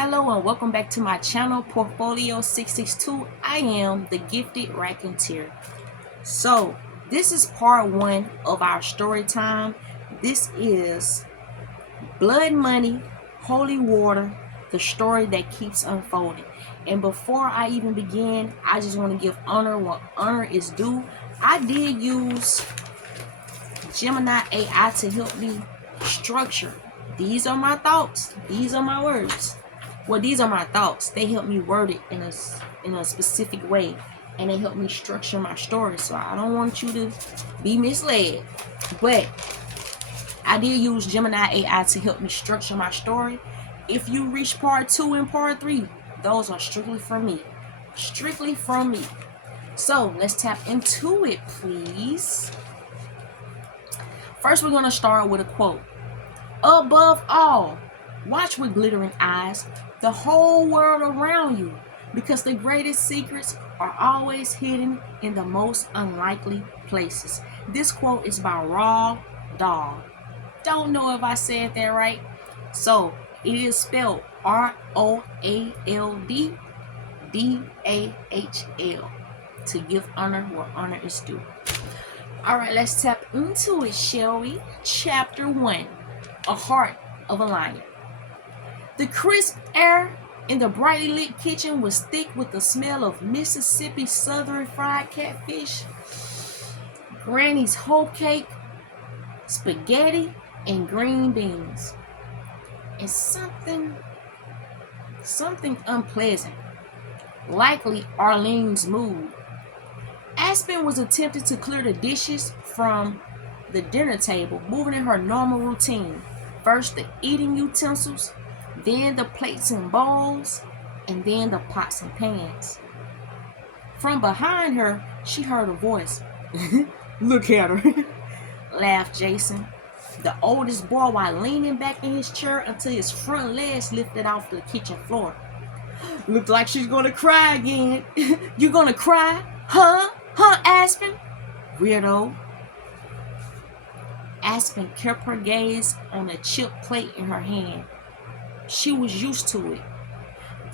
Hello and welcome back to my channel, Portfolio 662. I am the Gifter Raconteur. So, this is part one of our story time. This is Blood Money, Holy Water, the story that keeps unfolding. And before I even begin, I just want to give honor what honor is due. I did use Gemini AI to help me structure. These are my thoughts. These are my words. Well, these are my thoughts. They help me word it in a specific way, and they help me structure my story. So I don't want you to be misled. But I did use Gemini AI to help me structure my story. If you reach part 2 and part 3, those are strictly from me. Strictly from me. So let's tap into it, please. First, we're going to start with a quote. Above all, watch with glittering eyes the whole world around you, because the greatest secrets are always hidden in the most unlikely places. This quote is by Raw Dog. Don't know if I said that right. So it is spelled ROALDDAHL, to give honor where honor is due. Alright, let's tap into it, shall we? Chapter 1, A Heart of a Lion. The crisp air in the brightly lit kitchen was thick with the smell of Mississippi Southern fried catfish, Granny's whole cake, spaghetti, and green beans. And something unpleasant, likely Arlene's mood. Aspen was attempting to clear the dishes from the dinner table, moving in her normal routine. First the eating utensils, then the plates and bowls, and then the pots and pans. From behind her, she heard a voice. Look at her, laughed Jason, the oldest boy, while leaning back in his chair until his front legs lifted off the kitchen floor. Looks like she's gonna cry again. You gonna cry? Huh, Aspen? Weirdo. Aspen kept her gaze on the chipped plate in her hand. She was used to it.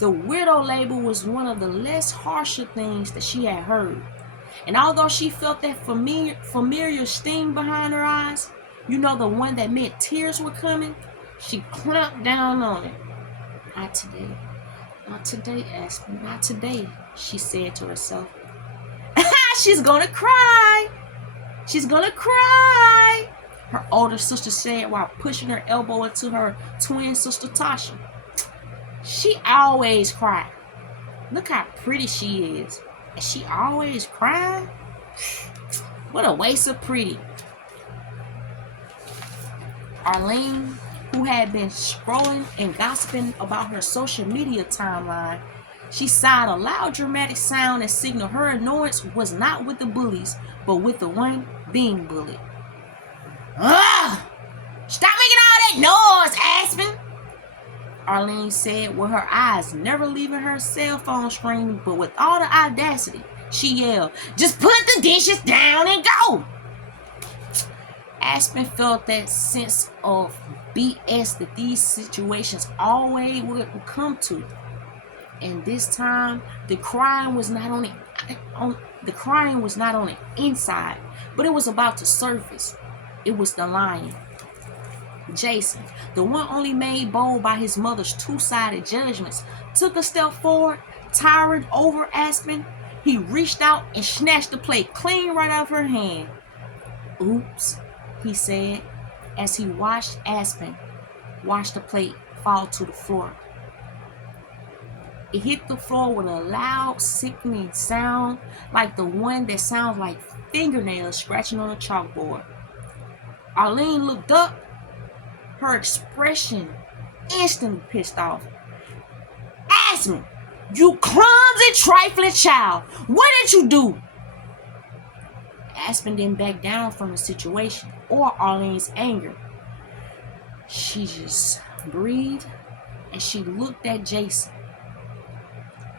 The weirdo label was one of the less harsher things that she had heard. And although she felt that familiar sting behind her eyes, the one that meant tears were coming, she clamped down on it. Not today. Not today, Aspen. Not today, she said to herself. She's gonna cry. She's gonna cry, her older sister said while pushing her elbow into her twin sister Tasha. She always cried. Look how pretty she is. And she always crying? What a waste of pretty. Arlene, who had been scrolling and gossiping about her social media timeline, she sighed a loud dramatic sound that signaled her annoyance was not with the bullies, but with the one being bullied. Ugh! Stop making all that noise, Aspen! Arlene said, with her eyes never leaving her cell phone screen, but with all the audacity, she yelled, Just put the dishes down and go! Aspen felt that sense of BS that these situations always would come to. And this time, the crying was not on the inside, but it was about to surface. It was the lion. Jason, the one only made bold by his mother's two-sided judgments, took a step forward, towering over Aspen. He reached out and snatched the plate clean right out of her hand. Oops, he said, as he watched Aspen watch the plate fall to the floor. It hit the floor with a loud, sickening sound, like the one that sounds like fingernails scratching on a chalkboard. Arlene looked up, her expression instantly pissed off. Aspen, you clumsy, trifling child! What did you do? Aspen didn't back down from the situation or Arlene's anger. She just breathed and she looked at Jason.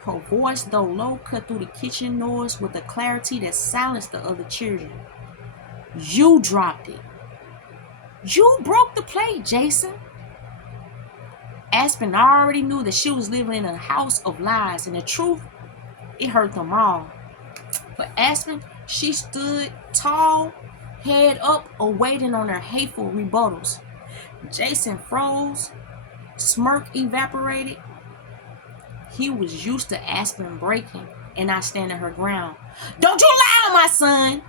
Her voice, though low, cut through the kitchen noise with a clarity that silenced the other children. You dropped it. You broke the plate, Jason. Aspen already knew that she was living in a house of lies, and the truth, it hurt them all. But Aspen, she stood tall, head up, awaiting on her hateful rebuttals. Jason froze, smirk evaporated. He was used to Aspen breaking and not standing her ground. "Don't you lie on my son!"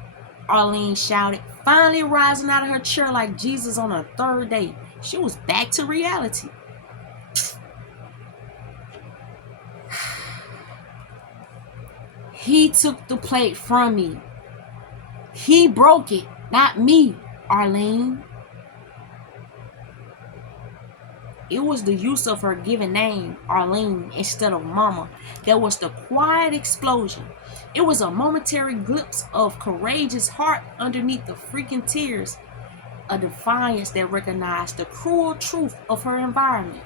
Arlene shouted, finally rising out of her chair like Jesus on her third day. She was back to reality. "He took the plate from me. He broke it, not me, Arlene." It was the use of her given name, Arlene, instead of Mama, that was the quiet explosion. It was a momentary glimpse of courageous heart underneath the freaking tears, a defiance that recognized the cruel truth of her environment.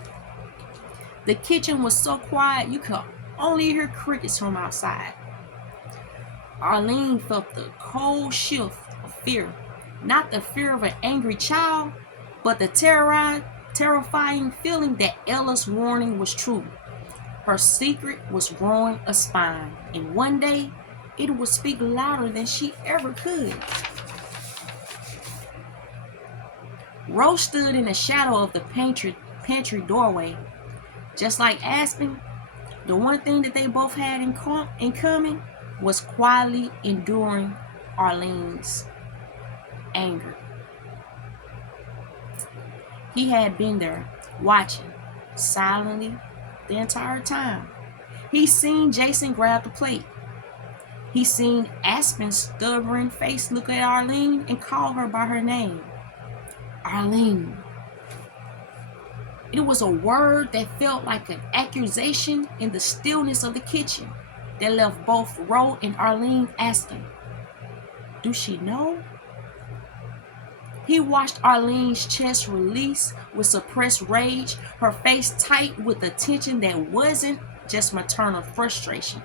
The kitchen was so quiet you could only hear crickets from outside. Arlene felt the cold shift of fear, not the fear of an angry child, but the terrifying feeling that Ella's warning was true. Her secret was growing a spine, and one day it would speak louder than she ever could. Rose stood in the shadow of the pantry doorway. Just like Aspen, the one thing that they both had in common was quietly enduring Arlene's anger. He had been there, watching, silently, the entire time. He seen Jason grab the plate. He seen Aspen's stubborn face look at Arlene and call her by her name. Arlene. It was a word that felt like an accusation in the stillness of the kitchen that left both Ro and Arlene asking, "Do she know?" He watched Arlene's chest release with suppressed rage, her face tight with a tension that wasn't just maternal frustration.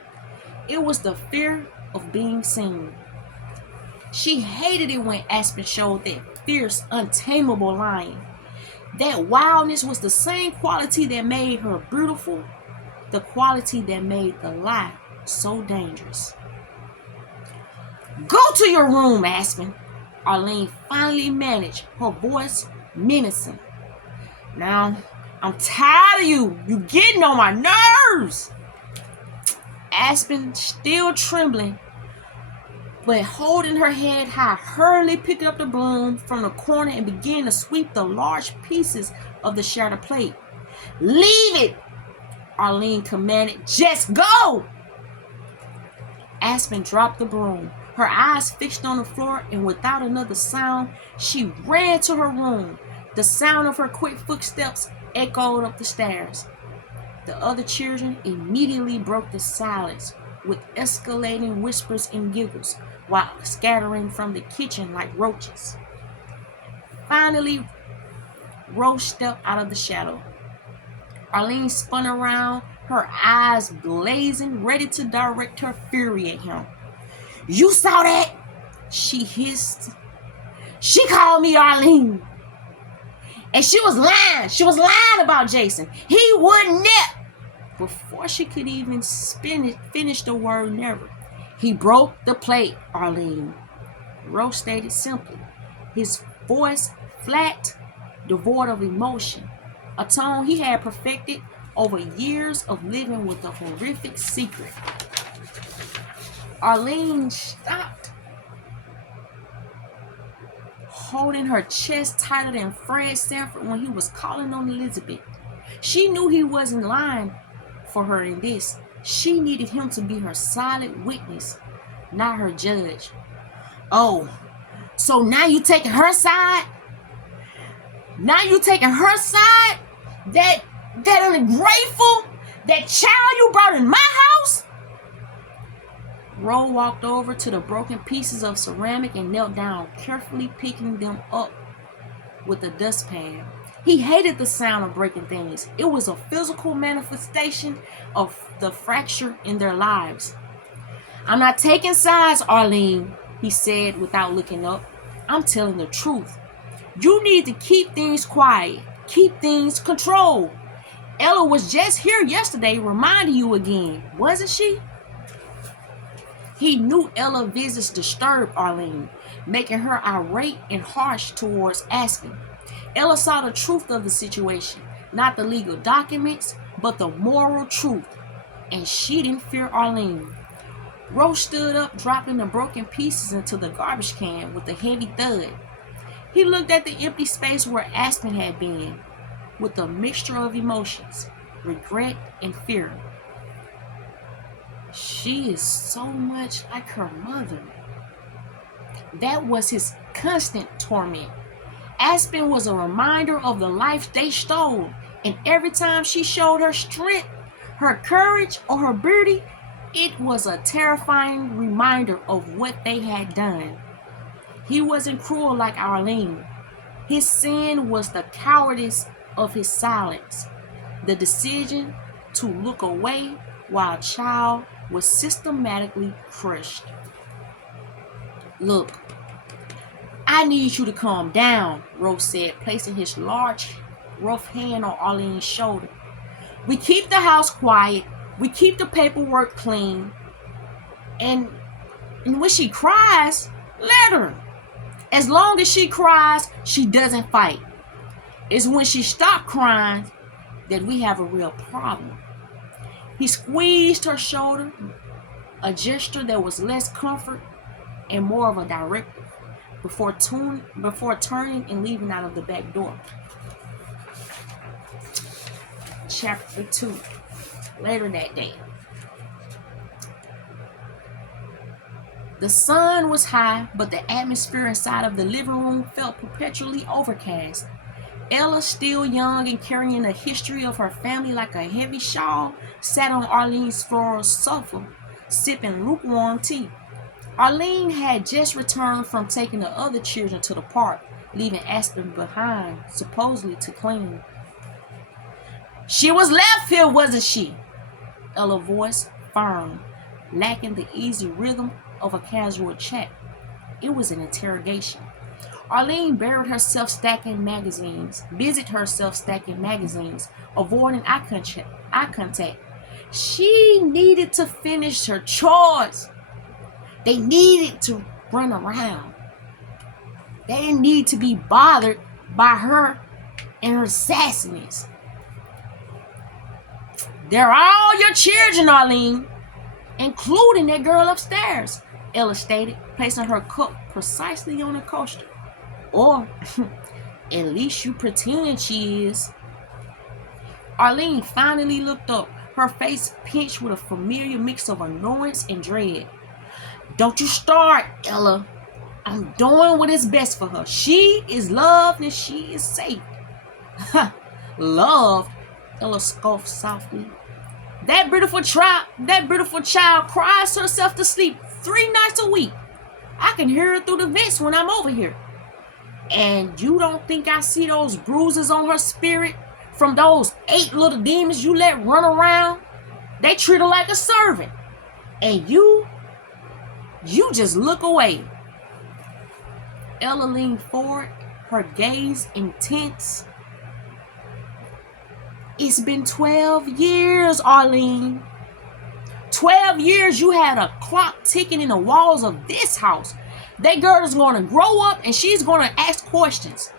It was the fear of being seen. She hated it when Aspen showed that fierce, untamable lion. That wildness was the same quality that made her beautiful, the quality that made the lie so dangerous. "Go to your room, Aspen," Arlene finally managed, her voice menacing. "Now, I'm tired of you. You getting on my nerves." Aspen, still trembling, but holding her head high, hurriedly picked up the broom from the corner and began to sweep the large pieces of the shattered plate. "Leave it," Arlene commanded. "Just go." Aspen dropped the broom, her eyes fixed on the floor, and without another sound, she ran to her room. The sound of her quick footsteps echoed up the stairs. The other children immediately broke the silence with escalating whispers and giggles, while scattering from the kitchen like roaches. Finally, Rose stepped out of the shadow. Arlene spun around, her eyes blazing, ready to direct her fury at him. "You saw that?" she hissed. "She called me Arlene. And she was lying. She was lying about Jason. He wouldn't nip." Before she could even finish the word never, "He broke the plate, Arlene," Rose stated simply, his voice flat, devoid of emotion, a tone he had perfected over years of living with a horrific secret. Arlene stopped, holding her chest tighter than Fred Sanford when he was calling on Elizabeth. She knew he wasn't lying for her in this. She needed him to be her silent witness, not her judge. "Oh, so now you taking her side? Now you taking her side? That ungrateful, that child you brought in my house?" Ro walked over to the broken pieces of ceramic and knelt down, carefully picking them up with a dustpan. He hated the sound of breaking things. It was a physical manifestation of the fracture in their lives. "I'm not taking sides, Arlene," he said without looking up. "I'm telling the truth. You need to keep things quiet, keep things controlled. Ella was just here yesterday reminding you again, wasn't she? He knew Ella's visits disturbed Arlene, making her irate and harsh towards Aspen. Ella saw the truth of the situation, not the legal documents, but the moral truth, and she didn't fear Arlene. Rose stood up, dropping the broken pieces into the garbage can with a heavy thud. He looked at the empty space where Aspen had been, with a mixture of emotions, regret and fear. She is so much like her mother. That was his constant torment. Aspen was a reminder of the life they stole, and every time she showed her strength, her courage, or her beauty, it was a terrifying reminder of what they had done. He wasn't cruel like Arlene. His sin was the cowardice of his silence, the decision to look away while a child was systematically crushed. Look, I need you to calm down, Rose said, placing his large, rough hand on Arlene's shoulder. We keep the house quiet, we keep the paperwork clean, and when she cries, let her. As long as she cries, she doesn't fight. It's when she stops crying that we have a real problem. He squeezed her shoulder, a gesture that was less comfort and more of a directive, before turning and leaving out of the back door. Chapter 2. Later that day. The sun was high, but the atmosphere inside of the living room felt perpetually overcast. Ella, still young and carrying the history of her family like a heavy shawl, sat on Arlene's floral sofa, sipping lukewarm tea. Arlene had just returned from taking the other children to the park, leaving Aspen behind, supposedly to clean. She was left here, wasn't she? Ella's voice firm, lacking the easy rhythm of a casual chat. It was an interrogation. Arlene busied herself stacking magazines, avoiding eye contact. She needed to finish her chores. They needed to run around. They didn't need to be bothered by her and her sassiness. They're all your children, Arlene, including that girl upstairs, Ella stated, placing her cup precisely on the coaster. Or, at least you pretend she is. Arlene finally looked up, her face pinched with a familiar mix of annoyance and dread. Don't you start, Ella. I'm doing what is best for her. She is loved and she is safe. Loved, Ella scoffed softly. That beautiful child cries herself to sleep 3 nights a week. I can hear her through the vents when I'm over here. And you don't think I see those bruises on her spirit from those 8 little demons you let run around? They treat her like a servant. And you just look away. Ella leaned forward, her gaze intense. It's been 12 years, Arlene. 12 years you had a clock ticking in the walls of this house. That girl is going to grow up and she's going to ask questions.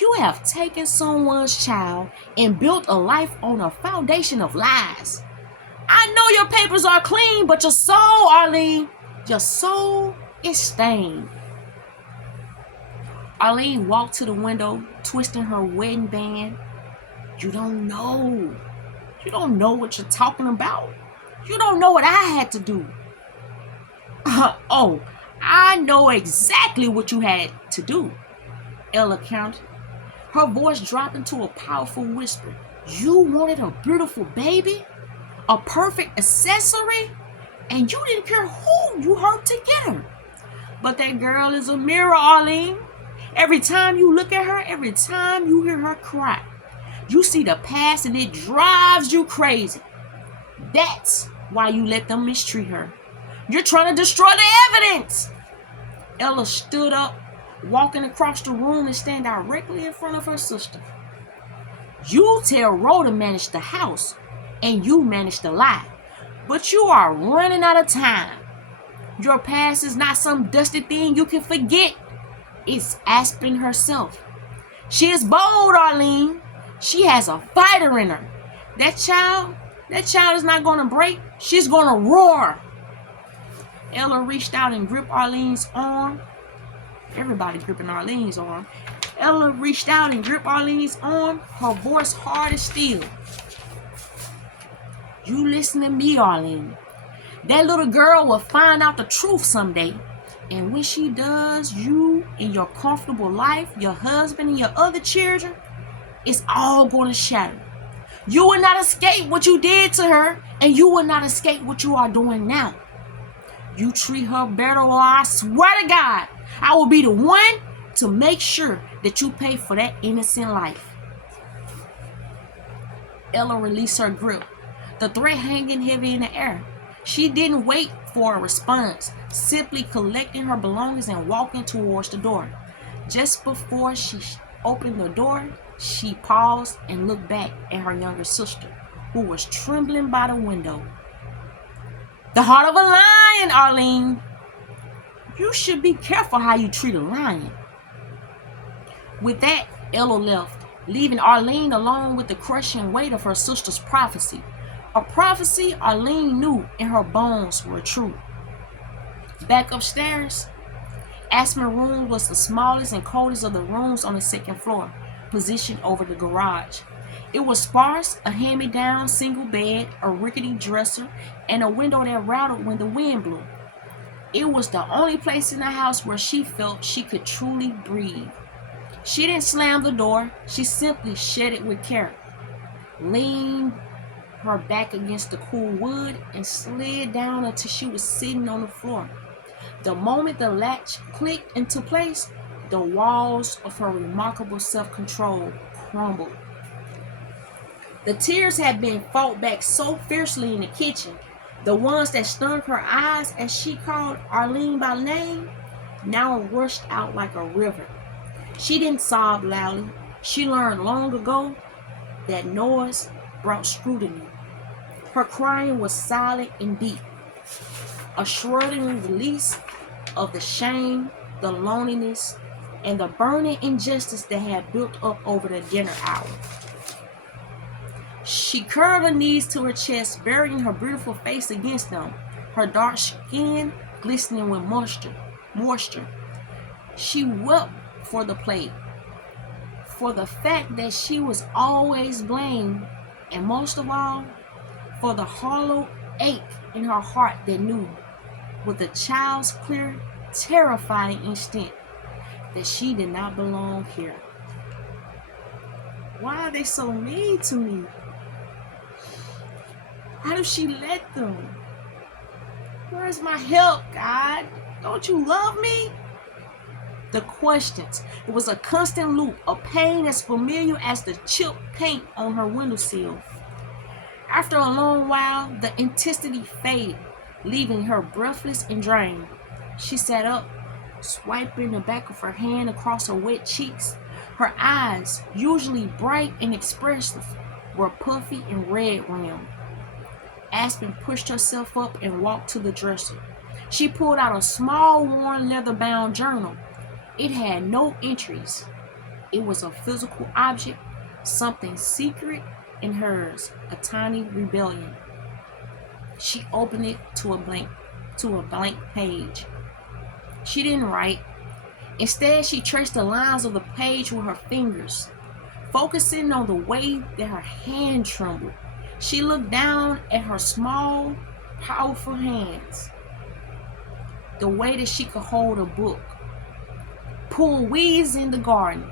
You have taken someone's child and built a life on a foundation of lies. I know your papers are clean, but your soul, Arlene, your soul is stained. Arlene walked to the window, twisting her wedding band. You don't know. You don't know what you're talking about. You don't know what I had to do. Oh, I know exactly what you had to do, Ella countered, her voice dropping to a powerful whisper. You wanted a beautiful baby, a perfect accessory, and you didn't care who you hurt to get her. But that girl is a mirror, Arlene. Every time you look at her, every time you hear her cry, you see the past and it drives you crazy. That's why you let them mistreat her. You're trying to destroy the evidence. Ella stood up, walking across the room and standing directly in front of her sister. You tell Ro to manage the house, and you manage the lie. But you are running out of time. Your past is not some dusty thing you can forget. It's Aspen herself. She is bold, Arlene. She has a fighter in her. That child is not going to break. She's going to roar. Ella reached out and gripped Arlene's arm. Everybody gripping Arlene's arm. Ella reached out and gripped Arlene's arm, her voice hard as steel. You listen to me, Arlene. That little girl will find out the truth someday. And when she does, you and your comfortable life, your husband and your other children, it's all going to shatter. You will not escape what you did to her, and you will not escape what you are doing now. You treat her better, or I swear to God, I will be the one to make sure that you pay for that innocent life. Ella released her grip, the threat hanging heavy in the air. She didn't wait for a response, simply collecting her belongings and walking towards the door. Just before she opened the door, she paused and looked back at her younger sister, who was trembling by the window. The heart of a lion, Arlene. You should be careful how you treat a lion. With that, Ella left, leaving Arlene alone with the crushing weight of her sister's prophecy. A prophecy Arlene knew in her bones were true. Back upstairs, Aspen's room was the smallest and coldest of the rooms on the second floor, positioned over the garage. It was sparse, a hand-me-down single bed, a rickety dresser, and a window that rattled when the wind blew. It was the only place in the house where she felt she could truly breathe. She didn't slam the door, she simply shut it with care, leaned her back against the cool wood, and slid down until she was sitting on the floor. The moment the latch clicked into place, the walls of her remarkable self-control crumbled. The tears had been fought back so fiercely in the kitchen, the ones that stung her eyes as she called Arlene by name, now rushed out like a river. She didn't sob loudly. She learned long ago that noise brought scrutiny. Her crying was silent and deep, a shredding release of the shame, the loneliness, and the burning injustice that had built up over the dinner hour. She curled her knees to her chest, burying her beautiful face against them, her dark skin glistening with moisture. She wept for the plate, for the fact that she was always blamed, and most of all, for the hollow ache in her heart that knew, with a child's clear, terrifying instinct, that she did not belong here. Why are they so mean to me? How does she let them? Where's my help, God? Don't you love me? The questions. It was a constant loop, a pain as familiar as the chipped paint on her windowsill. After a long while, the intensity faded, leaving her breathless and drained. She sat up, swiping the back of her hand across her wet cheeks. Her eyes, usually bright and expressive, were puffy and red-rimmed. Aspen pushed herself up and walked to the dresser. She pulled out a small, worn, leather-bound journal. It had no entries. It was a physical object, something secret in hers, a tiny rebellion. She opened it to a blank page. She didn't write. Instead, she traced the lines of the page with her fingers, focusing on the way that her hand trembled. She looked down at her small, powerful hands, the way that she could hold a book, pull weeds in the garden,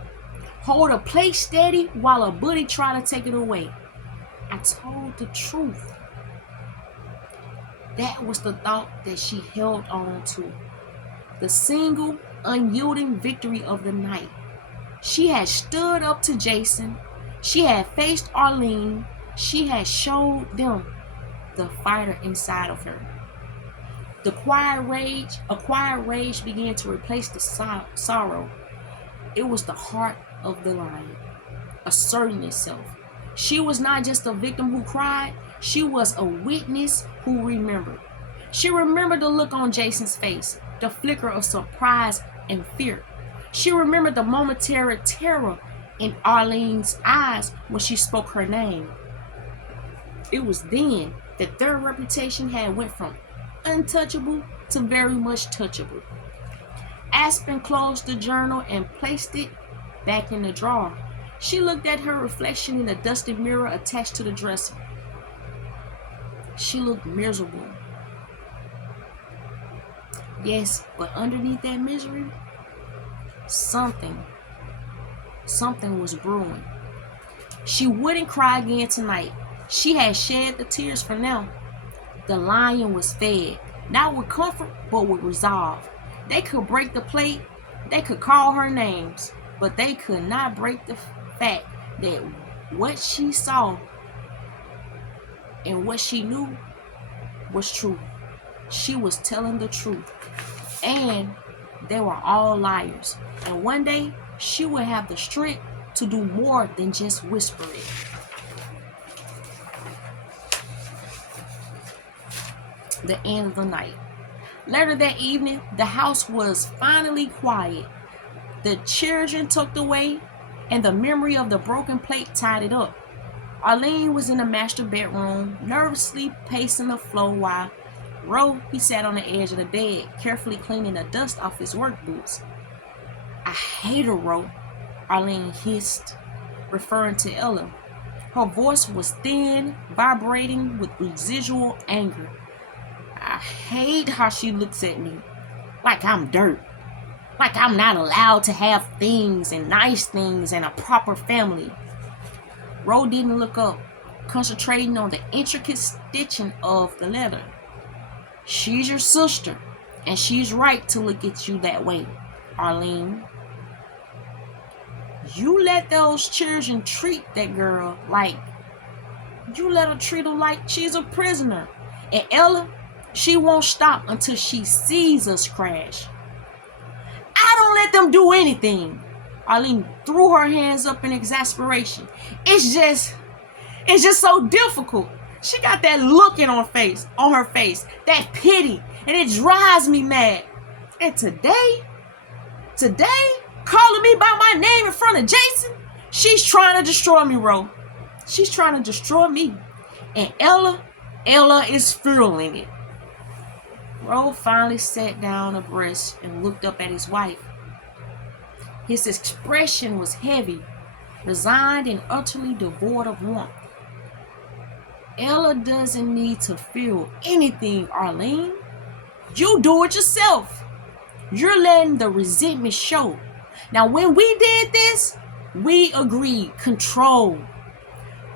hold a plate steady while a buddy tried to take it away. I told the truth. That was the thought that she held on to, the single, unyielding victory of the night. She had stood up to Jason. She had faced Arlene. She had showed them the fighter inside of her. A quiet rage began to replace the sorrow. It was the heart of the lion, asserting itself, She was not just a victim who cried, she was a witness who remembered. She remembered the look on Jason's face, the flicker of surprise and fear. She remembered the momentary terror in Arlene's eyes when she spoke her name. It was then that their reputation had went from untouchable to very much touchable. Aspen closed the journal and placed it back in the drawer. She looked at her reflection in the dusty mirror attached to the dresser. She looked miserable. Yes, but underneath that misery, something was brewing. She wouldn't cry again tonight. She had shed the tears for now. The lion was fed, not with comfort, but with resolve. They could break the plate, they could call her names, but they could not break the fact that what she saw and what she knew was true. She was telling the truth. And they were all liars. And one day, she would have the strength to do more than just whisper it. The end of the night. Later that evening, the house was finally quiet. The children tucked away, and the memory of the broken plate tied it up. Arlene was in the master bedroom, nervously pacing the floor while Ro, he sat on the edge of the bed, carefully cleaning the dust off his work boots. I hate her, Ro, Arlene hissed, referring to Ella. Her voice was thin, vibrating with residual anger. I hate how she looks at me, like I'm dirt, like I'm not allowed to have things and nice things and a proper family. Ro didn't look up, concentrating on the intricate stitching of the letter. She's your sister, and she's right to look at you that way, Arlene. You let those children treat that girl like, you let her treat her like she's a prisoner. And Ella, she won't stop until she sees us crash. I don't let them do anything. Arlene threw her hands up in exasperation. It's just so difficult. She got that look on her face, that pity, and it drives me mad. And today, calling me by my name in front of Jason, she's trying to destroy me, Ro. She's trying to destroy me. And Ella is fueling it. Ro finally sat down abreast and looked up at his wife. His expression was heavy, resigned, and utterly devoid of warmth. Ella doesn't need to feel anything, Arlene. You do it yourself. You're letting the resentment show. Now, when we did this, we agreed control.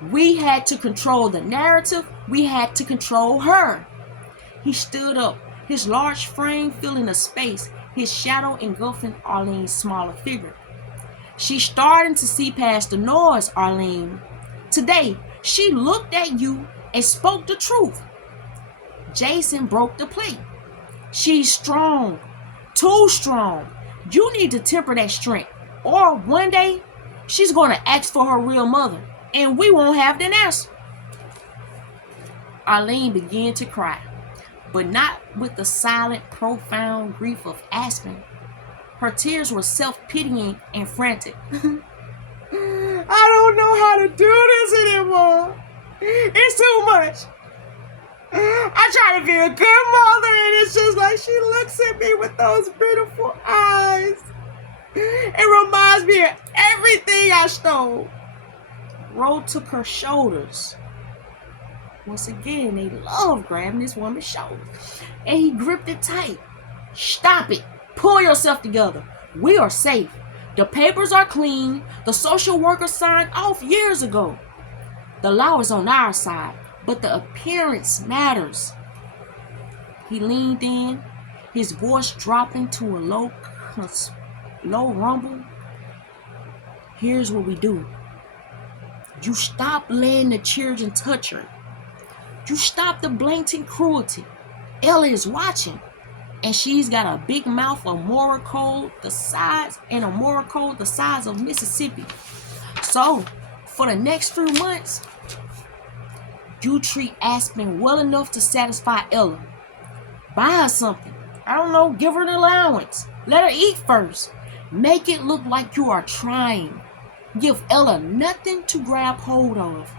We had to control the narrative. We had to control her. He stood up, his large frame filling the space, his shadow engulfing Arlene's smaller figure. She's starting to see past the noise, Arlene. Today, she looked at you and spoke the truth. Jason broke the plate. She's strong, too strong. You need to temper that strength, or one day she's going to ask for her real mother, and we won't have an answer. Arlene began to cry, but not with the silent, profound grief of Aspen. Her tears were self-pitying and frantic. I don't know how to do this anymore. It's too much. I try to be a good mother, and it's just like she looks at me with those beautiful eyes. It reminds me of everything I stole. Ro took her shoulders. Once again, they love grabbing this woman's shoulder. And he gripped it tight. Stop it. Pull yourself together. We are safe. The papers are clean. The social worker signed off years ago. The law is on our side, but the appearance matters. He leaned in, his voice dropping to a low rumble. Here's what we do. You stop letting the children touch her. You stop the blatant cruelty. Ella is watching, and she's got a big mouth, a moral code the size of Mississippi. So, For the next few months, you treat Aspen well enough to satisfy Ella. Buy her something. I don't know, give her an allowance. Let her eat first. Make it look like you are trying. Give Ella nothing to grab hold of.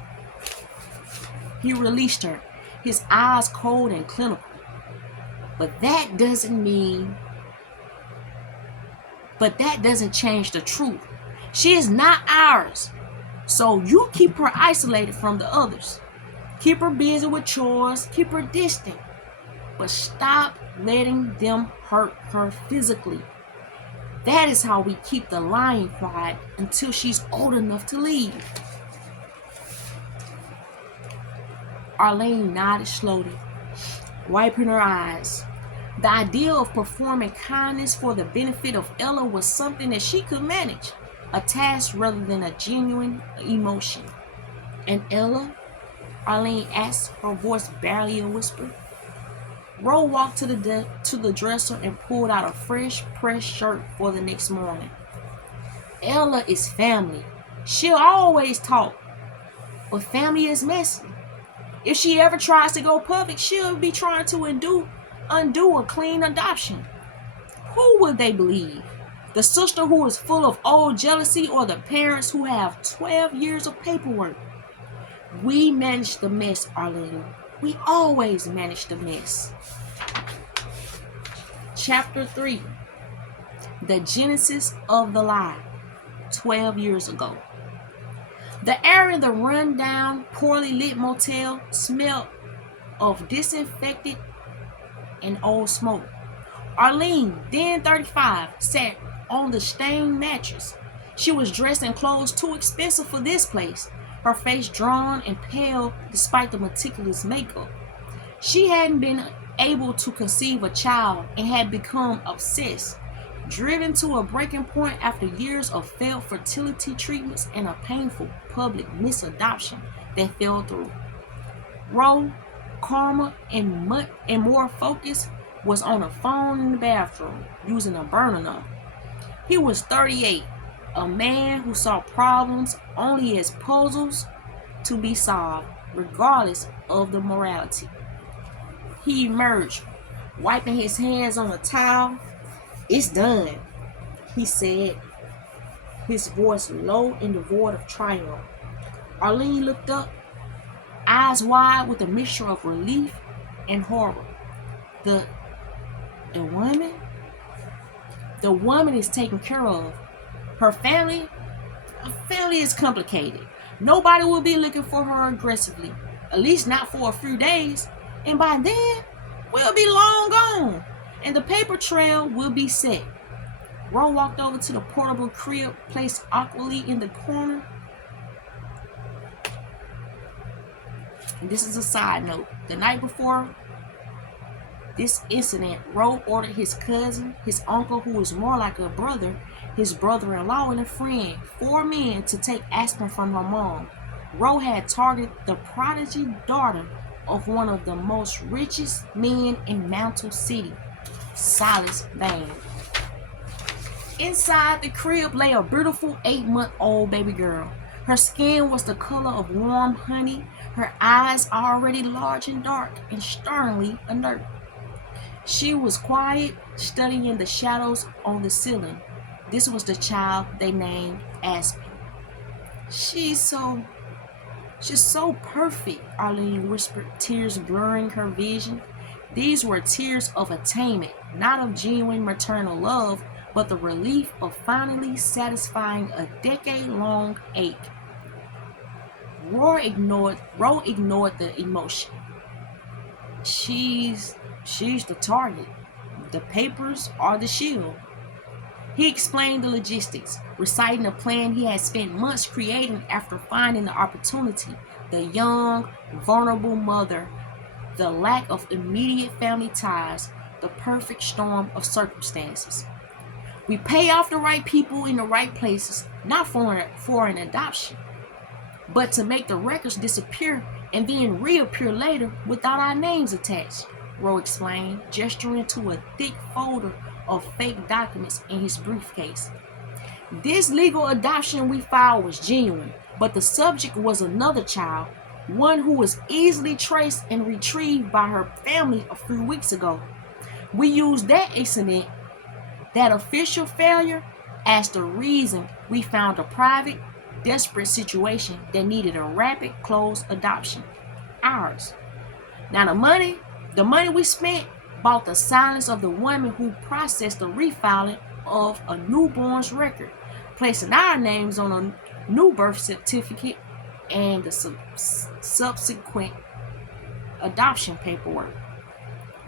He released her, his eyes cold and clinical. But that doesn't change the truth. She is not ours. So you keep her isolated from the others. Keep her busy with chores, keep her distant. But stop letting them hurt her physically. That is how we keep the lion quiet until she's old enough to leave. Arlene nodded slowly, wiping her eyes. The idea of performing kindness for the benefit of Ella was something that she could manage, a task rather than a genuine emotion. And Ella? Arlene asked, her voice barely a whisper. Ro walked to the dresser and pulled out a fresh pressed shirt for the next morning. Ella is family. She'll always talk. But family is messy. If she ever tries to go public, she'll be trying to undo a clean adoption. Who would they believe? The sister who is full of old jealousy or the parents who have 12 years of paperwork? We manage the mess, Arlene. We always manage the mess. Chapter 3. The Genesis of the Lie. 12 years ago. The air in the run-down, poorly lit motel smelled of disinfected and old smoke. Arlene, then 35, sat on the stained mattress. She was dressed in clothes too expensive for this place, her face drawn and pale despite the meticulous makeup. She hadn't been able to conceive a child and had become obsessed, driven to a breaking point after years of failed fertility treatments and a painful public misadoption that fell through. Ro, calmer and more focused, was on a phone in the bathroom using a burner number. He was 38, a man who saw problems only as puzzles to be solved, regardless of the morality. He emerged, wiping his hands on a towel. It's done, he said, his voice low and devoid of triumph. Arlene looked up, eyes wide with a mixture of relief and horror. The woman? The woman is taken care of. Her family is complicated. Nobody will be looking for her aggressively, at least not for a few days. And by then, we'll be long gone, and the paper trail will be set. Ro walked over to the portable crib placed awkwardly in the corner. And this is a side note. The night before this incident, Ro ordered his cousin, his uncle, who was more like a brother, his brother-in-law, and a friend, 4 men, to take Aspen from her mom. Ro had targeted the prodigy daughter of one of the most richest men in Mantle City, Silas Vane. Inside the crib lay a beautiful 8-month-old baby girl. Her skin was the color of warm honey, her eyes already large and dark and sternly alert. She was quiet, studying the shadows on the ceiling. This was the child they named Aspen. She's so perfect, Arlene whispered, tears blurring her vision. These were tears of attainment, not of genuine maternal love, but the relief of finally satisfying a decade-long ache. Ro ignored the emotion. She's the target. The papers are the shield. He explained the logistics, reciting a plan he had spent months creating after finding the opportunity, the young, vulnerable mother, the lack of immediate family ties, the perfect storm of circumstances. We pay off the right people in the right places, not for an adoption, but to make the records disappear and then reappear later without our names attached, Ro explained, gesturing to a thick folder of fake documents in his briefcase. This legal adoption we filed was genuine. but the subject was another child, one who was easily traced and retrieved by her family a few weeks ago. We used that incident, that official failure, as the reason we found a private, desperate situation that needed a rapid, closed adoption. Ours. Now the money we spent bought the silence of the woman who processed the refiling of a newborn's record, placing our names on a new birth certificate and the subsequent adoption paperwork.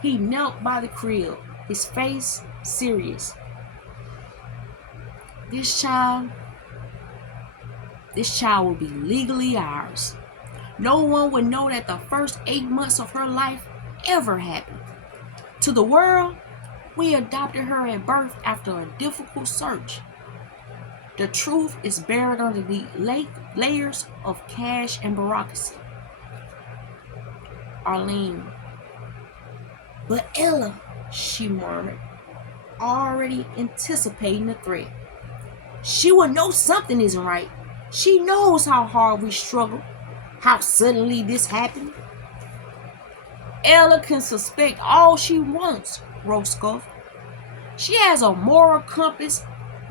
He knelt by the crib, his face serious. This child will be legally ours. No one would know that the first 8 months of her life ever happened. To the world, we adopted her at birth after a difficult search. The truth is buried under the layers of cash and bureaucracy. Arlene. But Ella, she murmured, already anticipating the threat. She will know something isn't right. She knows how hard we struggle, how suddenly this happened. Ella can suspect all she wants, Rose scoffed. She has a moral compass,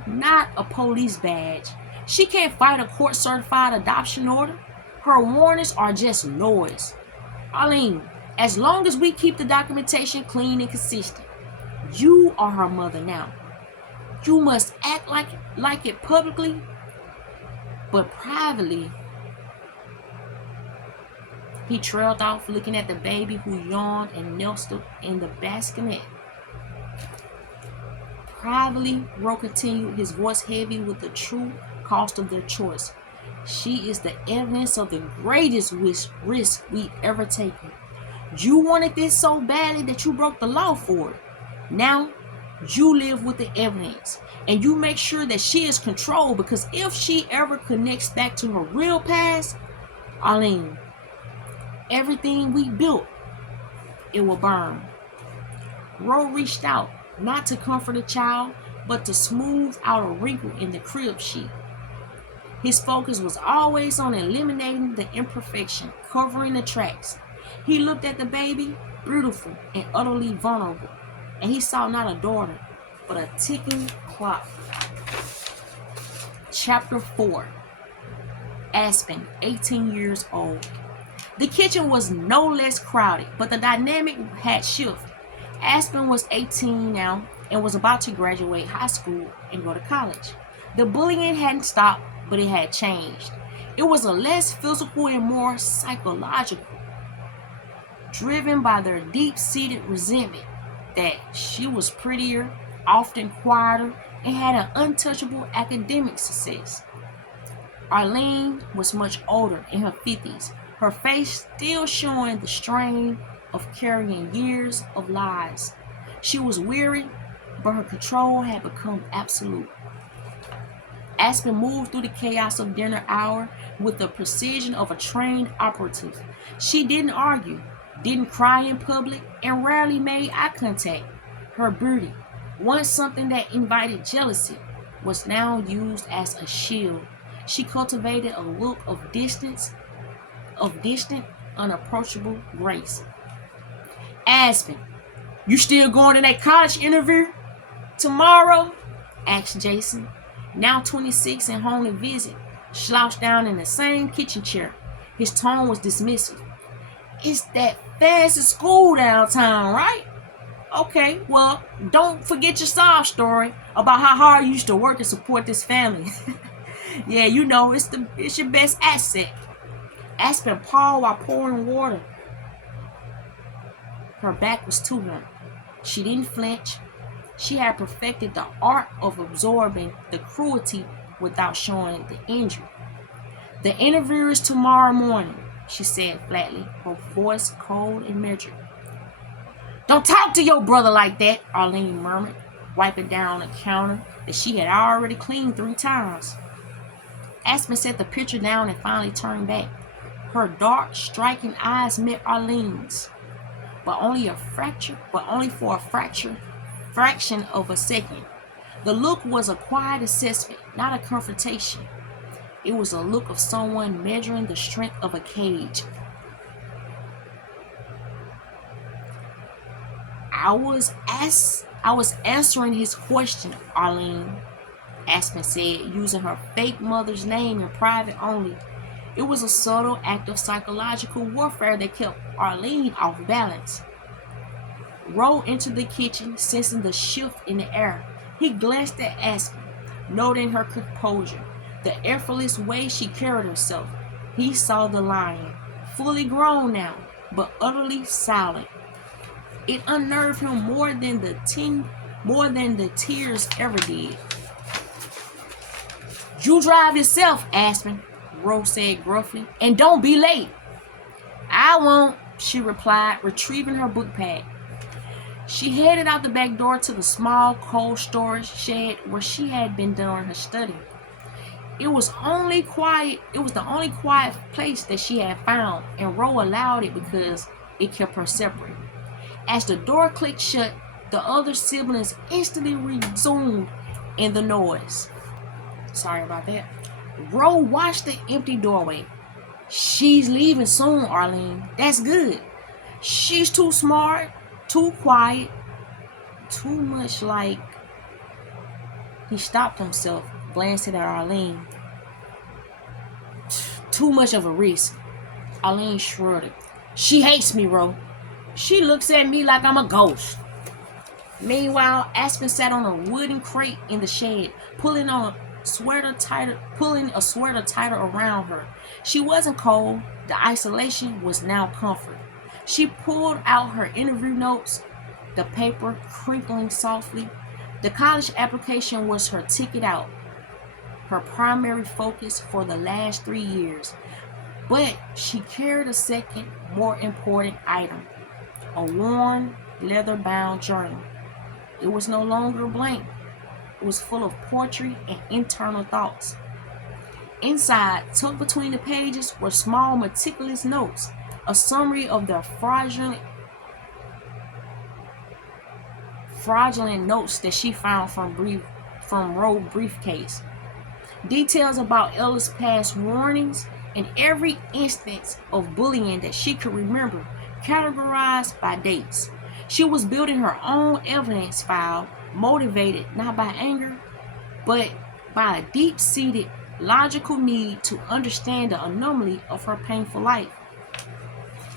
not a police badge. She can't fight a court-certified adoption order. Her warnings are just noise. Arlene, as long as we keep the documentation clean and consistent, you are her mother now. You must act like it publicly, but privately. He trailed off, looking at the baby who yawned and nestled in the bassinet. Privately, Ro continued, his voice heavy with the true cost of their choice. She is the evidence of the greatest risk we've ever taken. You wanted this so badly that you broke the law for it. Now, you live with the evidence, and you make sure that she is controlled, because if she ever connects back to her real past, Arlene, everything we built, it will burn. Ro reached out, not to comfort the child, but to smooth out a wrinkle in the crib sheet. His focus was always on eliminating the imperfection, covering the tracks. He looked at the baby, beautiful and utterly vulnerable, and he saw not a daughter, but a ticking clock. Chapter 4. Aspen, 18 years old. The kitchen was no less crowded, but the dynamic had shifted. Aspen was 18 now and was about to graduate high school and go to college. The bullying hadn't stopped, but it had changed. It was a less physical and more psychological, driven by their deep-seated resentment that she was prettier, often quieter, and had an untouchable academic success. Arlene was much older, in her 50s, her face still showing the strain of carrying years of lies. She was weary, but her control had become absolute. Aspen moved through the chaos of dinner hour with the precision of a trained operative. She didn't argue, didn't cry in public, and rarely made eye contact. Her beauty, once something that invited jealousy, was now used as a shield. She cultivated a look of distant, unapproachable grace. Aspen, you still going to that college interview tomorrow? Asked Jason, now 26 and home to visit, slouched down in the same kitchen chair. His tone was dismissive. It's that fancy school downtown, right? Okay, well, don't forget your sob story about how hard you used to work to support this family. Yeah, you know, it's your best asset. Aspen paused while pouring water. Her back was to him. She didn't flinch. She had perfected the art of absorbing the cruelty without showing the injury. The interview is tomorrow morning, she said flatly, her voice cold and measured. Don't talk to your brother like that, Arlene murmured, wiping down a counter that she had already cleaned 3 times. Aspen set the picture down and finally turned back. Her dark, striking eyes met Arlene's, but only for a fraction of a second. The look was a quiet assessment, not a confrontation. It was a look of someone measuring the strength of a cage. I was answering his question, Arlene, Aspen said, using her fake mother's name in private only. It was a subtle act of psychological warfare that kept Arlene off balance. Roll entered the kitchen, sensing the shift in the air. He glanced at Aspen, noting her composure, the effortless way she carried herself. He saw the lion, fully grown now, but utterly silent. It unnerved him more than the tears ever did. You drive yourself, Aspen, Rose said gruffly, and don't be late. I won't, she replied, retrieving her book bag. She headed out the back door to the small cold storage shed where she had been doing her study. It was the only quiet place that she had found, and Ro allowed it because it kept her separate. As the door clicked shut, the other siblings instantly resumed in the noise. Sorry about that. Ro watched the empty doorway. She's leaving soon, Arlene. That's good. She's too smart, too quiet, too much like... He stopped himself, glancing at Arlene. Too much of a risk. Arlene shrugged. She hates me, Ro. She looks at me like I'm a ghost. Meanwhile, Aspen sat on a wooden crate in the shed, pulling a sweater tighter around her. She wasn't cold. The isolation was now comfort. She pulled out her interview notes, the paper crinkling softly. The college application was her ticket out, her primary focus for the last 3 years. But she carried a second, more important item. A worn, leather-bound journal. It was no longer blank. It was full of poetry and internal thoughts. Inside, tucked between the pages, were small, meticulous notes, a summary of the fraudulent notes that she found from Roe's briefcase. Details about Ella's past warnings and every instance of bullying that she could remember, categorized by dates. She was building her own evidence file, motivated not by anger, but by a deep-seated, logical need to understand the anomaly of her painful life.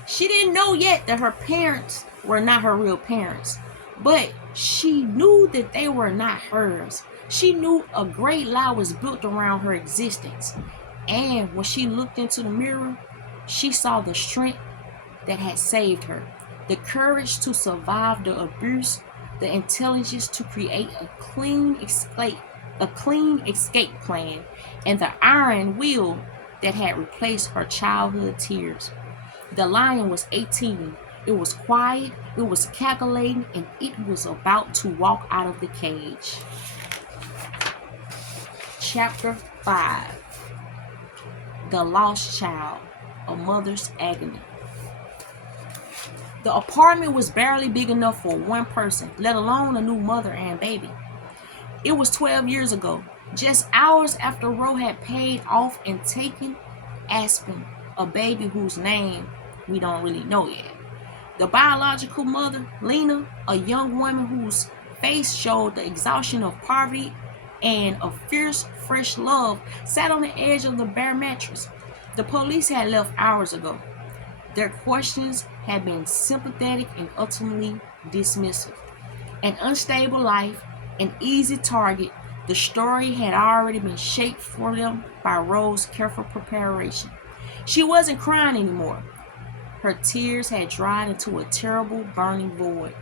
She didn't know yet that her parents were not her real parents, but she knew that they were not hers. She knew a great lie was built around her existence. And when she looked into the mirror, she saw the strength that had saved her, the courage to survive the abuse, the intelligence to create a clean escape plan, and the iron will that had replaced her childhood tears. The lion was 18. It was quiet, it was calculating, and it was about to walk out of the cage. Chapter 5. The Lost Child, a Mother's Agony. The apartment was barely big enough for one person, let alone a new mother and baby. It was 12 years ago, just hours after Ro had paid off and taken Aspen, a baby whose name we don't really know yet. The biological mother, Lena, a young woman whose face showed the exhaustion of poverty and a fierce, fresh love, sat on the edge of the bare mattress. The police had left hours ago. Their questions had been sympathetic and ultimately dismissive. An unstable life, an easy target, the story had already been shaped for them by Rose's careful preparation. She wasn't crying anymore. Her tears had dried into a terrible, burning void.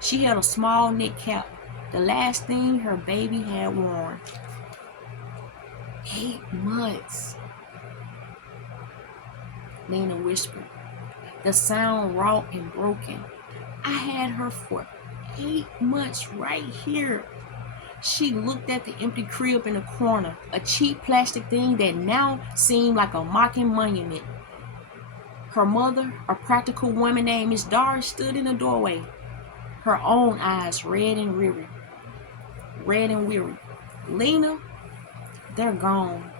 She held a small knit cap, the last thing her baby had worn. 8 months, Lena whispered, the sound raw and broken. I had her for 8 months right here. She looked at the empty crib in the corner, a cheap plastic thing that now seemed like a mocking monument. Her mother, a practical woman named Miss Doris, stood in the doorway, her own eyes red and weary. Lena, they're gone.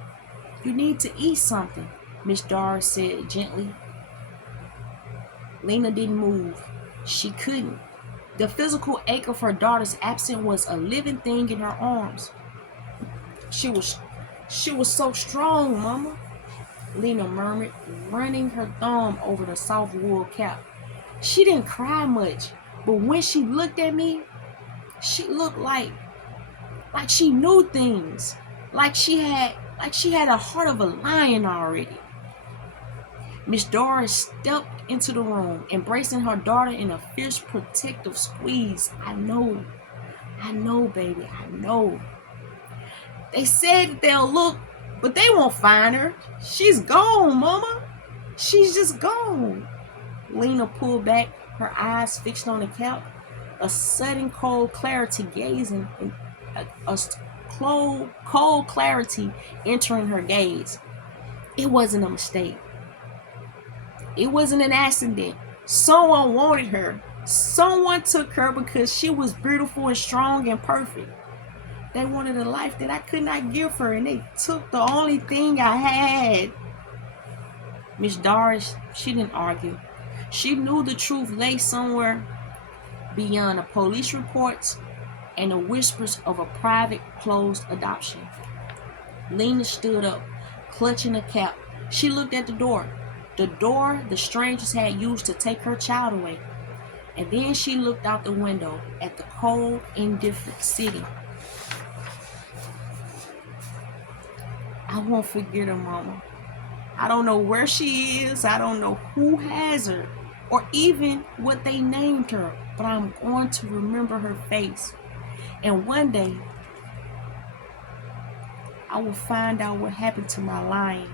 You need to eat something, Miss Doris said gently. Lena didn't move. She couldn't. The physical ache of her daughter's absence was a living thing in her arms. She was so strong, Mama, Lena murmured, running her thumb over the soft wool cap. She didn't cry much, but when she looked at me, she looked like she knew things, like she had a heart of a lion already. Miss Doris stepped into the room, embracing her daughter in a fierce protective squeeze. I know, baby, I know. They said they'll look, but they won't find her. She's gone, Mama. She's just gone. Lena pulled back, her eyes fixed on the cap, a sudden cold clarity cold clarity entering her gaze. It wasn't a mistake. It wasn't an accident. Someone wanted her. Someone took her because she was beautiful and strong and perfect. They wanted a life that I could not give her, and they took the only thing I had. Miss Doris, she didn't argue. She knew the truth lay somewhere beyond the police reports and the whispers of a private, closed adoption. Lena stood up, clutching a cap. She looked at the door the strangers had used to take her child away. And then she looked out the window at the cold, indifferent city. I won't forget her, Mama. I don't know where she is. I don't know who has her or even what they named her, but I'm going to remember her face. And one day, I will find out what happened to my lion.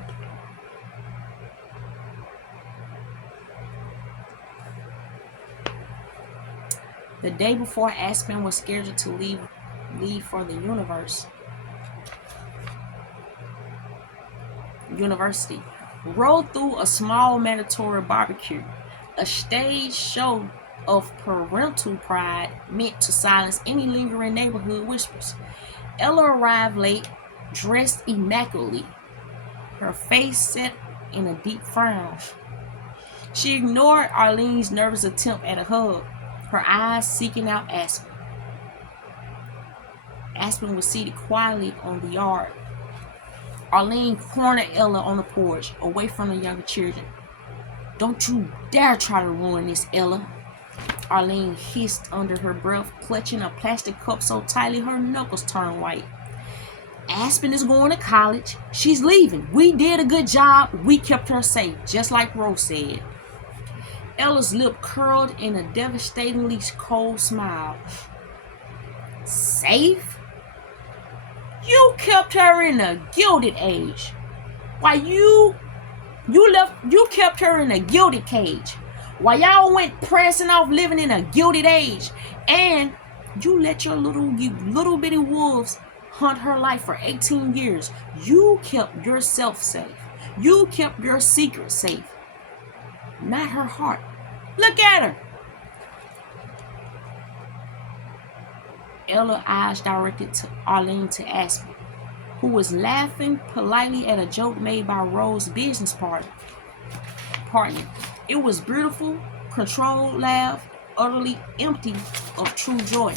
The day before Aspen was scheduled to leave for the university, rode through a small mandatory barbecue, a stage show of parental pride meant to silence any lingering neighborhood whispers. Ella arrived late, dressed immaculately, her face set in a deep frown. She ignored Arlene's nervous attempt at a hug, her eyes seeking out Aspen. Aspen was seated quietly on the yard. Arlene cornered Ella on the porch, away from the younger children. Don't you dare try to ruin this, Ella, Arlene hissed under her breath, clutching a plastic cup so tightly her knuckles turned white. Aspen is going to college. She's leaving. We did a good job. We kept her safe, just like Rose said. Ella's lip curled in a devastatingly cold smile. Safe? You kept her in a gilded age. Why you kept her in a gilded cage. While y'all went prancing off living in a gilded age. And you let your little bitty wolves hunt her life for 18 years. You kept yourself safe. You kept your secret safe. Not her heart. Look at her. Ella's eyes directed to Arlene to Aspen, who was laughing politely at a joke made by Rose's business partner. It was beautiful, controlled laugh, utterly empty of true joy.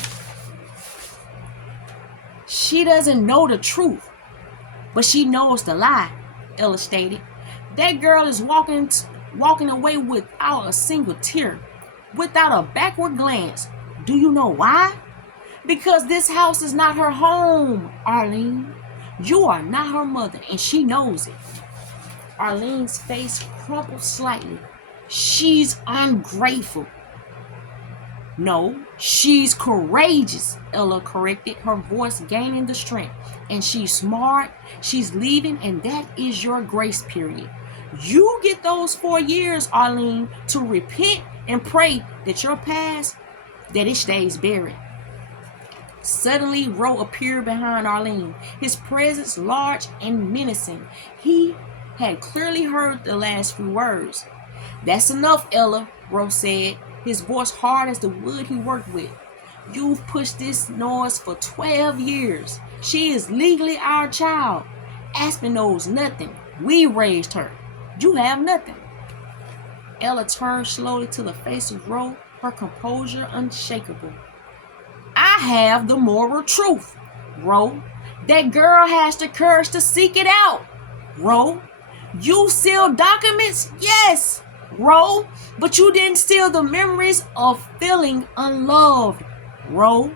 She doesn't know the truth, but she knows the lie, Ella stated. That girl is walking away without a single tear, without a backward glance. Do you know why? Because this house is not her home, Arlene. You are not her mother, and she knows it. Arlene's face crumpled slightly. She's ungrateful. No, she's courageous, Ella corrected, her voice gaining the strength. And she's smart, she's leaving, and that is your grace period. You get those 4 years, Arlene, to repent and pray that your past, that it stays buried. Suddenly, Ro appeared behind Arlene, his presence large and menacing. He had clearly heard the last few words. That's enough, Ella, Ro said, his voice hard as the wood he worked with. You've pushed this noise for 12 years. She is legally our child. Aspen knows nothing. We raised her. You have nothing. Ella turned slowly to the face of Ro, her composure unshakable. I have the moral truth, Ro. That girl has the courage to seek it out, Ro. You sealed documents? Yes, Ro. But you didn't steal the memories of feeling unloved, Ro.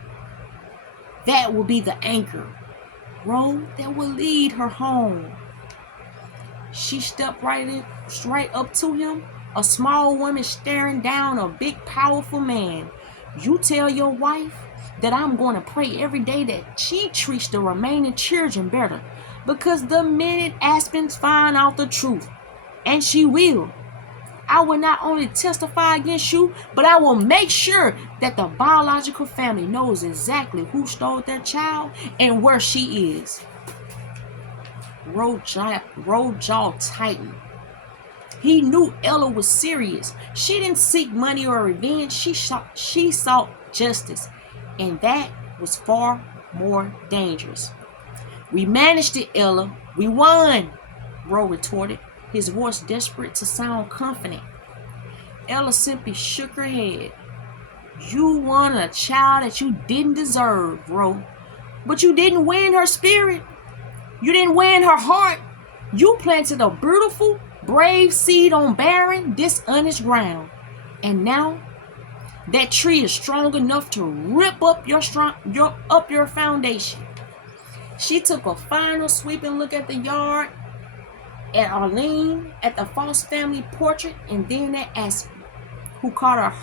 That will be the anchor, Ro, that will lead her home. She stepped right up to him, a small woman staring down a big, powerful man. You tell your wife that I'm going to pray every day that she treats the remaining children better, because the minute Aspens find out the truth, and she will, I will not only testify against you, but I will make sure that the biological family knows exactly who stole their child and where she is. Ro's jaw tightened. He knew Ella was serious. She didn't seek money or revenge. She sought justice, and that was far more dangerous. We managed it, Ella. We won, Ro retorted, his voice desperate to sound confident. Ella simply shook her head. You won a child that you didn't deserve, Ro. But you didn't win her spirit. You didn't win her heart. You planted a beautiful, brave seed on barren, dishonest ground. And now that tree is strong enough to rip up your foundation. She took a final sweeping look at the yard, at Arlene, at the Foss family portrait, and then at Aspen, who caught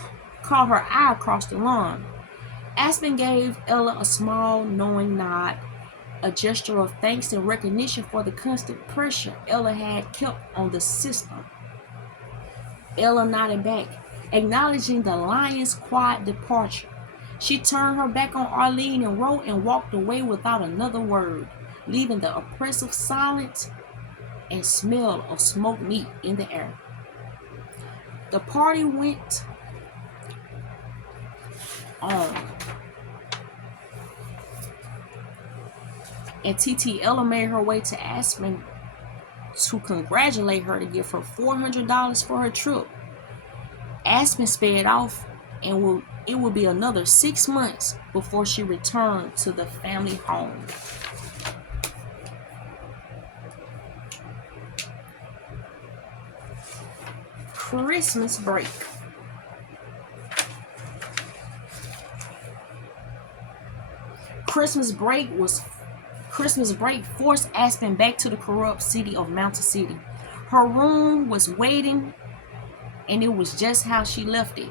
her eye across the lawn. Aspen gave Ella a small, knowing nod, a gesture of thanks and recognition for the constant pressure Ella had kept on the system. Ella nodded back, acknowledging the lion's quiet departure. She turned her back on Arlene and Ro and walked away without another word, leaving the oppressive silence and smell of smoked meat in the air. The party went on, and Ella made her way to Aspen to congratulate her to give her $400 for her trip. Aspen sped off, and it would be another 6 months before she returned to the family home. Christmas break. Christmas break forced Aspen back to the corrupt city of Mountain City. Her room was waiting, and it was just how she left it.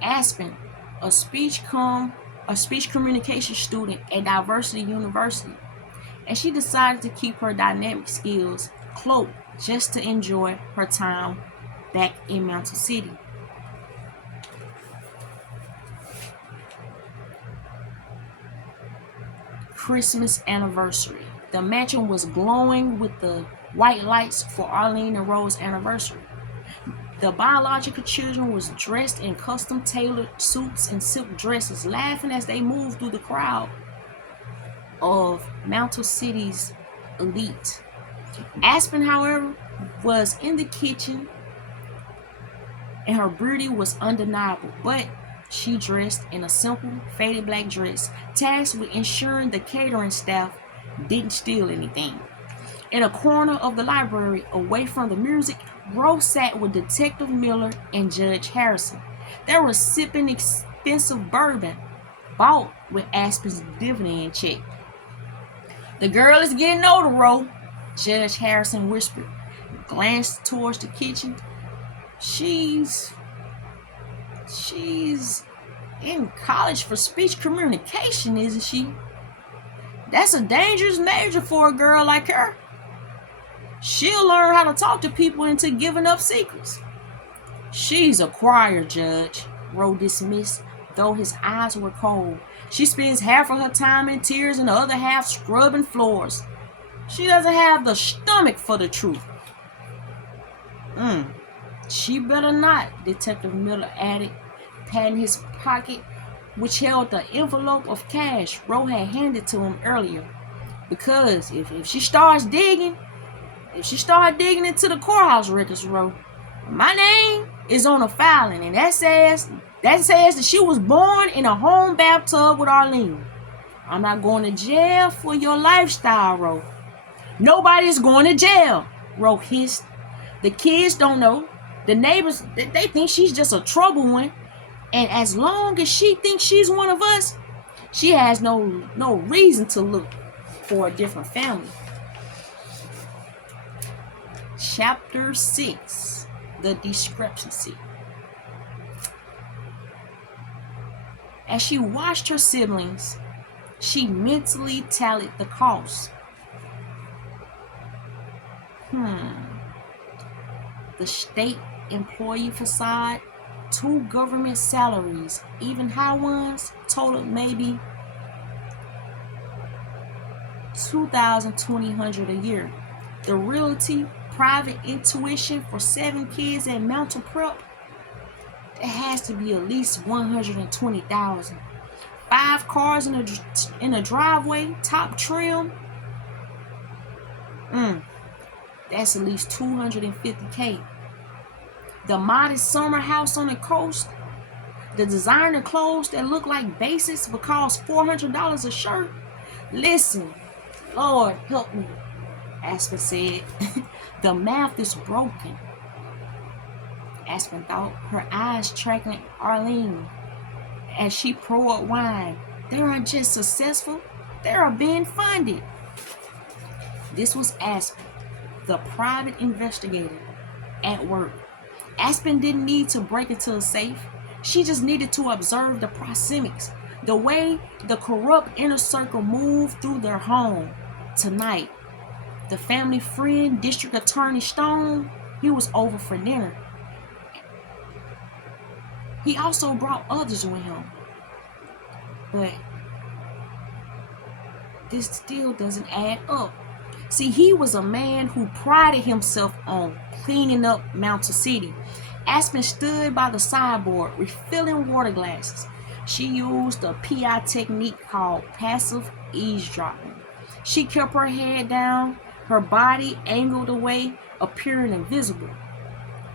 Aspen, a speech communication student at Diversity University, and she decided to keep her dynamic skills cloaked just to enjoy her time back in Mountain City. Christmas anniversary. The mansion was glowing with the white lights for Arlene and Ro's anniversary. The biological children was dressed in custom-tailored suits and silk dresses, laughing as they moved through the crowd of Mountain City's elite. Aspen, however, was in the kitchen, and her beauty was undeniable, but she dressed in a simple, faded black dress, tasked with ensuring the catering staff didn't steal anything. In a corner of the library, away from the music, Rose sat with Detective Miller and Judge Harrison. They were sipping expensive bourbon, bought with Aspen's dividend check. The girl is getting older, Rose, Judge Harrison whispered, glanced towards the kitchen. She's in college for speech communication, isn't she? That's a dangerous major for a girl like her. She'll learn how to talk to people into giving up secrets. She's a crier, Judge, Ro dismissed, though his eyes were cold. She spends half of her time in tears and the other half scrubbing floors. She doesn't have the stomach for the truth. She better not, Detective Miller added, patting his pocket, which held the envelope of cash Ro had handed to him earlier. Because if she starts digging, into the courthouse records, Ro, my name is on a filing, and that says that she was born in a home bathtub with Arlene. I'm not going to jail for your lifestyle, Ro. Nobody's going to jail, Ro hissed. The kids don't know. The neighbors, they think she's just a trouble one. And as long as she thinks she's one of us, she has no reason to look for a different family. Chapter 6, The Discrepancy. As she watched her siblings, she mentally tallied the cost. The state employee facade, 2 government salaries, even high ones, totaled maybe $2,200 a year. The realty, private intuition for 7 kids at Mountain Prep, it has to be at least $120,000. 5 cars in a driveway, top trim. That's at least $250K. The modest summer house on the coast, the designer clothes that look like basics but cost $400 a shirt. Listen, Lord help me, Aspen said. The math is broken. Aspen thought, her eyes tracking Arlene as she poured wine. They aren't just successful, they are being funded. This was Aspen, the private investigator, at work. Aspen didn't need to break into a safe. She just needed to observe the proxemics, the way the corrupt inner circle moved through their home. Tonight, the family friend, District Attorney Stone, he was over for dinner. He also brought others with him. But this still doesn't add up. See, he was a man who prided himself on cleaning up Mountain City. Aspen stood by the sideboard, refilling water glasses. She used a PI technique called passive eavesdropping. She kept her head down, her body angled away, appearing invisible.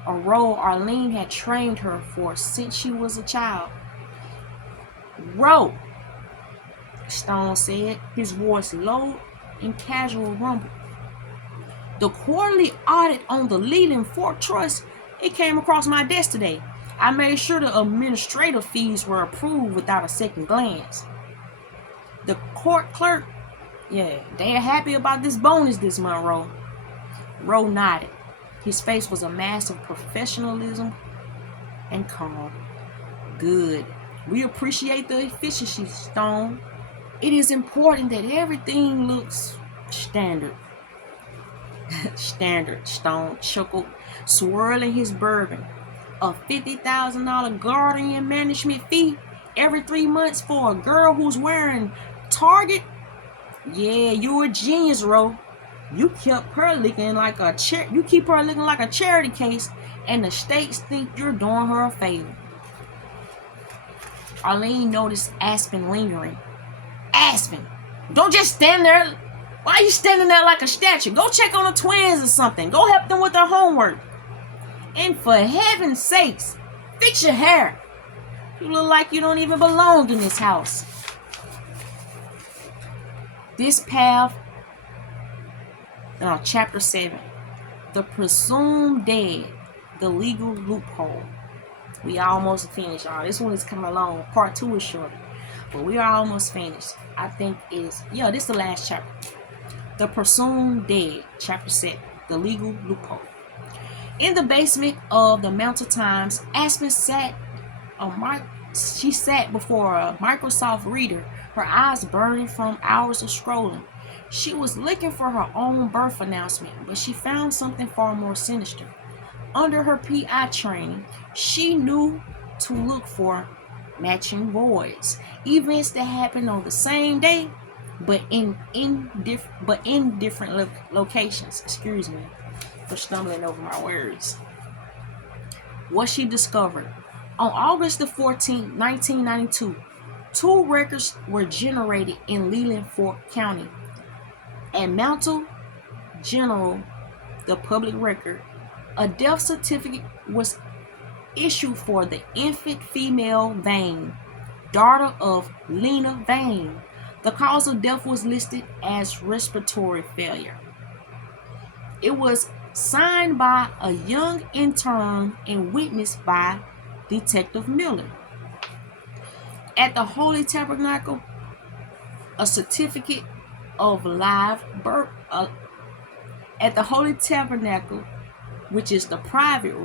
A role Arlene had trained her for since she was a child. "Ro," Stone said, his voice low in casual rumble. "The quarterly audit on the Leland Fort Trust, it came across my desk today. I made sure the administrative fees were approved without a second glance." The court clerk, they're happy about this bonus this month, Ro. Ro nodded. His face was a mask of professionalism and calm. "Good. We appreciate the efficiency, Stone. It is important that everything looks standard." "Standard," Stone chuckled, swirling his bourbon. "A $50,000 guardian management fee every 3 months for a girl who's wearing Target? Yeah, you're a genius, Ro. You keep her looking like a charity case, and the states think you're doing her a favor." Arlene noticed Aspen lingering. "Aspen, don't just stand there. Why are you standing there like a statue? Go check on the twins or something. Go help them with their homework. And for heaven's sakes, fix your hair. You look like you don't even belong in this house." This path, Chapter 7, The Presumed Dead, The Legal Loophole. We are almost finished, y'all. This one is kind of long. Part 2 is shorter, but we are almost finished. I think this is the last chapter. The Presumed Dead, Chapter 7, The Legal Loophole. In the basement of the Mountain Times, Aspen sat before a Microsoft reader, her eyes burning from hours of scrolling. She was looking for her own birth announcement, but she found something far more sinister. Under her PI training, she knew to look for matching voids, events that happened on the same day, but in different locations. Excuse me for stumbling over my words. What she discovered: on August the 14th, 1992, 2 records were generated in Leland Fork County. and Mantle General, the public record, a death certificate was issued for the infant female Vane, daughter of Lena Vane. The cause of death was listed as respiratory failure. It was signed by a young intern and witnessed by Detective Miller. At the Holy Tabernacle, a certificate of live birth. At the Holy Tabernacle, which is the private